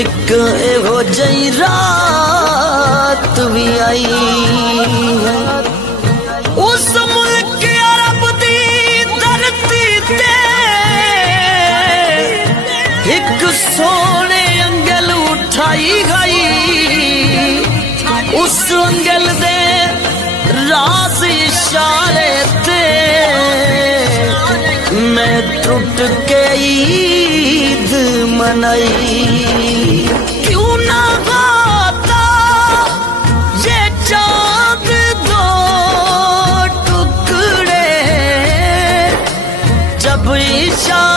एक एहो जई रात भी आई है उस मुल्क अरब दी धरती ते एक सोने अंगल उठाई गई उस अंगल दे राज इशारे ते मैं टूट के ईद मनाई क्यों ना गाता ये चांद दो टुकड़े जब इशारे